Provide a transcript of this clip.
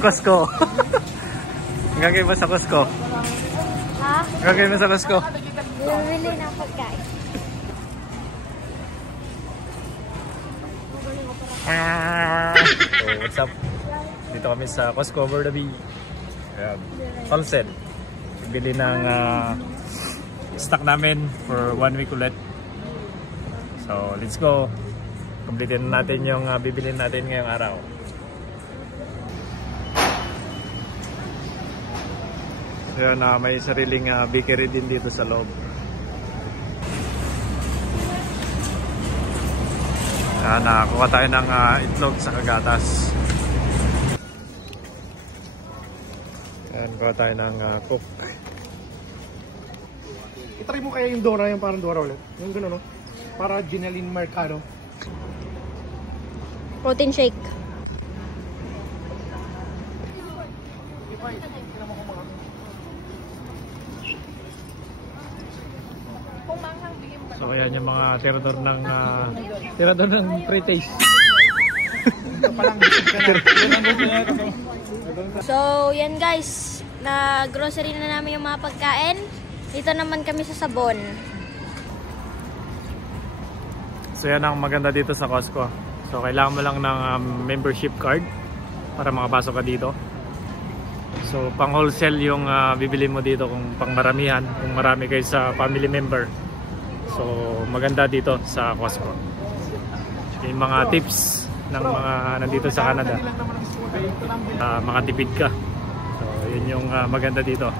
Costco. Ang gagawin mo sa Costco? Ha? Ang gagawin mo sa Costco? Bumili ng pagkain. So, what's up? Dito kami sa Costco over the Bee. Wholesale. Bili ng stock namin for 1 week ulit. So, let's go. Completein natin yung bibilin natin ngayong araw. Ayan, may sariling bakery din dito sa loob. Ayan, kuha tayo ng itlog sa kagatas. Ayan, kuha tayo ng cook. Itry mo kaya yung Dora, yung parang Dora ulit. Yung gano'n, no? Para Ginaline Mercado. Protein shake. So ayan yung mga tirador ng pre-taste. So yan guys, na grocery na namin yung mga pagkain. Dito naman kami sa sabon. So yan ang maganda dito sa Costco. So kailangan mo lang ng membership card para makapasok ka dito. So pang wholesale yung bibili mo dito kung pang maramihan, kung marami kayo sa family member. So maganda dito sa Costco. Yung mga tips ng mga nandito sa Canada, makatipid ka. So yun yung maganda dito.